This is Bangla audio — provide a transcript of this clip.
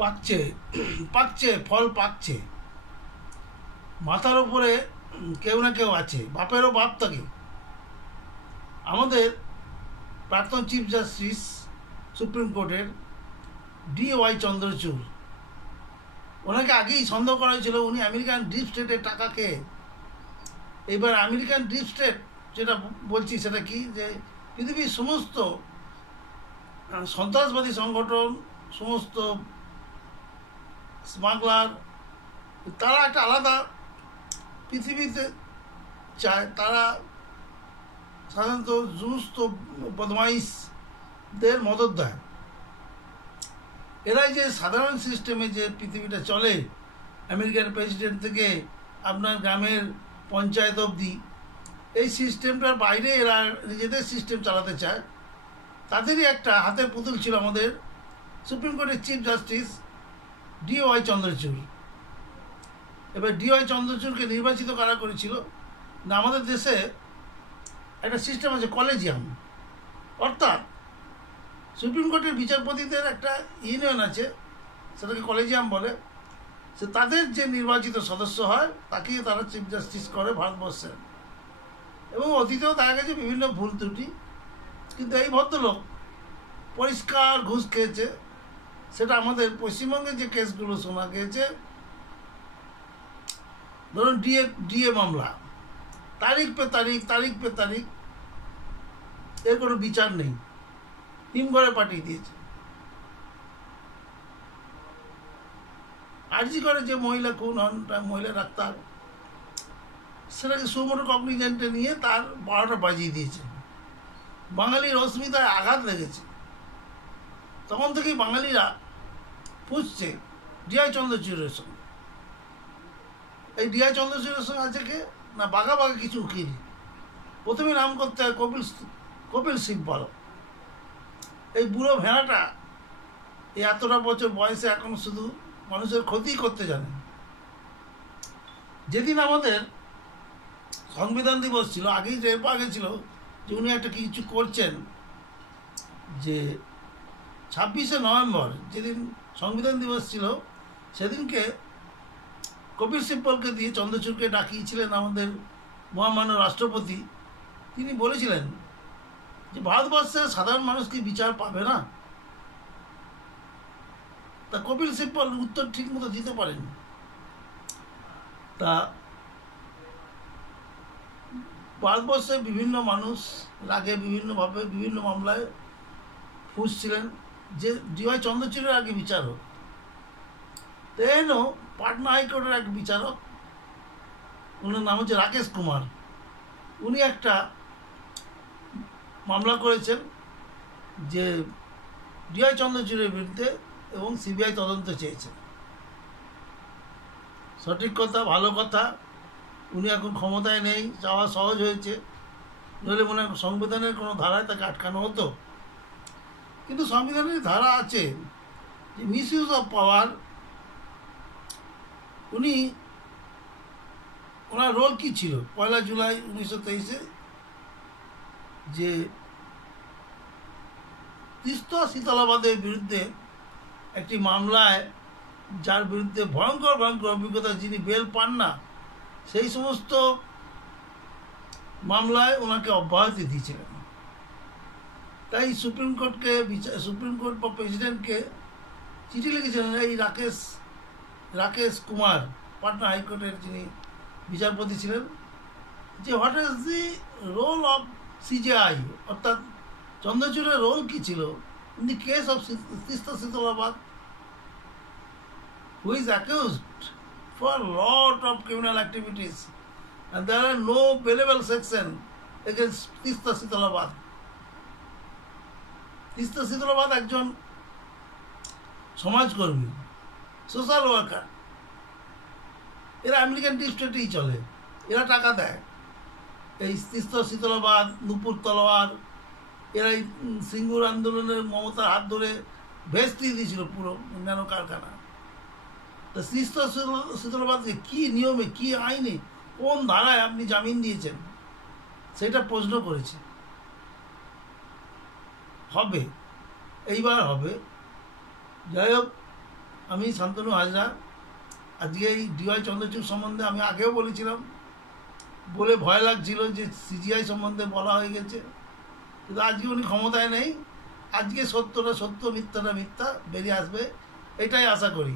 পাকছে পাকছে, ফল পাকছে। মাথার উপরে কেউ না কেউ আছে, বাপেরও বাপ থাকে। আমাদের প্রাক্তন চিফ জাস্টিস সুপ্রিম কোর্টের DY চন্দ্রচূড়, ওনাকে আগেই সন্দেহ করা হয়েছিল উনি আমেরিকান ডিপ স্টেটের টাকা খেয়ে। এবার আমেরিকান ডিপ স্টেট যেটা বলছি সেটা কি, যে পৃথিবীর সমস্ত সন্ত্রাসবাদী সংগঠন, সমস্ত স্মাগলার, তারা একটা আলাদা পৃথিবীতে চায়। তারা সাধারণত সমস্ত বদমাইশদের মদত দেয়। এরাই যে সাধারণ সিস্টেমে যে পৃথিবীটা চলে, আমেরিকার প্রেসিডেন্ট থেকে আপনার গ্রামের পঞ্চায়েত অবধি, এই সিস্টেমটার বাইরে এরা নিজেদের সিস্টেম চালাতে চায়। তাদেরই একটা হাতের পুতুল ছিল আমাদের সুপ্রিম কোর্টের চিফ জাস্টিস DY চন্দ্রচূড়। এবার DY চন্দ্রচূড়কে নির্বাচিত করা করেছিল না, আমাদের দেশে একটা সিস্টেম আছে কলেজিয়াম, অর্থাৎ সুপ্রিম কোর্টের বিচারপতিদের একটা ইউনিয়ন আছে, সেটাকে কলেজিয়াম বলে। সে তাদের যে নির্বাচিত সদস্য হয় তাকেই তারা চিফ জাস্টিস করে ভারতবর্ষে। এবং অতীতেও দেখা গেছে বিভিন্ন ভুল ত্রুটি, কিন্তু এই ভদ্রলোক পরিষ্কার ঘুষ খেয়েছে। সেটা আমাদের পশ্চিমবঙ্গে যে কেসগুলো শোনা গিয়েছে, ধরুন ডিএ মামলা, তারিখ পে তারিখ, এর কোনো বিচার নেই, হিমঘরে পাঠিয়ে দিয়েছে। আরজি করে যে মহিলা খুন হন, মহিলা ডাক্তার, সেটাকে সুমোটো কগনিজেন্টে নিয়ে তার 12টা বাজিয়ে দিয়েছে। বাঙালির অস্মিতায় আঘাত লেগেছে। তখন থেকেই বাঙালিরা পুষছে DY চন্দ্রচূড়ের সঙ্গে। এই DY চন্দ্রচূড়ের সঙ্গে আছে কে না, বাঘা কিছু উকিল। প্রথমে নাম করতে হয় কপিল সিব্বল। এই বুড়ো ভেড়াটা এই এতটা বছর বয়সে এখন শুধু মানুষের ক্ষতি করতে জানে। যেদিন আমাদের সংবিধান দিবস ছিল, আগেই টের পাওয়া গেছিল যে উনি একটা কিছু করছেন, যে 26শে নভেম্বর যেদিন সংবিধান দিবস ছিল, সেদিনকে কপিল সিব্বলকে দিয়ে চন্দ্রচূড়কে ডাকিয়েছিলেন আমাদের মহামান্য রাষ্ট্রপতি। তিনি বলেছিলেন যে ভারতবর্ষের সাধারণ মানুষ কি বিচার পাবে না? তা কপিল সিব্বল উত্তর ঠিক মতো দিতে পারেনি। তা ভারতবর্ষে বিভিন্ন মানুষ আগে বিভিন্নভাবে বিভিন্ন মামলায় ফুঁসছিলেন যে DY চন্দ্রচূড়ের আগে বিচার হোক। তেন পাটনা হাইকোর্টের এক বিচারক, ওনার নাম হচ্ছে রাকেশ কুমার, উনি একটা মামলা করেছেন যে DY চন্দ্রচূড়ের বিরুদ্ধে, এবং CBI তদন্ত চেয়েছেন। সঠিক কথা, ভালো কথা। উনি এখন ক্ষমতায় নেই, যাওয়া সহজ হয়েছে, নইলে মনে হয় সংবিধানের কোনো ধারায় তাকে আটকানো হতো। কিন্তু সংবিধানের ধারা আছে যে মিসইউজ অফ পাওয়ার। ওনার রোল কি ছিল 1 জুলাই 1923-এ, যে তিস্তা শীতলাবাদের বিরুদ্ধে একটি মামলায়, যার বিরুদ্ধে ভয়ঙ্কর অভিজ্ঞতা, যিনি বেল পান না, সেই সমস্ত মামলায় ওনাকে অব্যাহতি দিয়েছিলেন। তাই সুপ্রিম কোর্ট বা প্রেসিডেন্টকে চিঠি লিখেছিলেন এই রাকেশ কুমার, পাটনা হাইকোর্টের যিনি বিচারপতি ছিলেন, যে what is the role of CJI, অর্থাৎ চন্দ্রচূড়ের রোল কী ছিল in the case of Teesta Setalvad, who is accused for a lot of criminal activities, and there are no bailable section against Teesta Setalvad. Teesta Setalvad একজন সমাজকর্মী, সোশ্যাল ওয়ার্কার। এরা আমেরিকান ডিপ স্টেটেই চলে, এরা টাকা দেয়। এই তিস্তা শীতলাবাদ, নুপুর তলোয়ার, এরা সিঙ্গুর আন্দোলনের মমতার হাত ধরে ভেস্তি দিয়েছিল পুরো ন্যানো কারখানা। তা তিস্তা শীতলাবাদকে কী নিয়মে, কী আইনে, কোন ধারায় আপনি জামিন দিয়েছেন, সেটা প্রশ্ন করেছে। হবে, এইবার হবে। যাই হোক, আমি শান্তনু হাজরা। আজকে এই ডিওয়াই চন্দ্রচূড় সম্বন্ধে আমি আগেও বলেছিলাম, বলে ভয় লাগছিল যে সিজিআই সম্বন্ধে বলা হয়ে গেছে, কিন্তু আজকে উনি ক্ষমতায় নেই। আজকে সত্যটা সত্য, মিথ্যাটা মিথ্যা বেরিয়ে আসবে, এটাই আশা করি।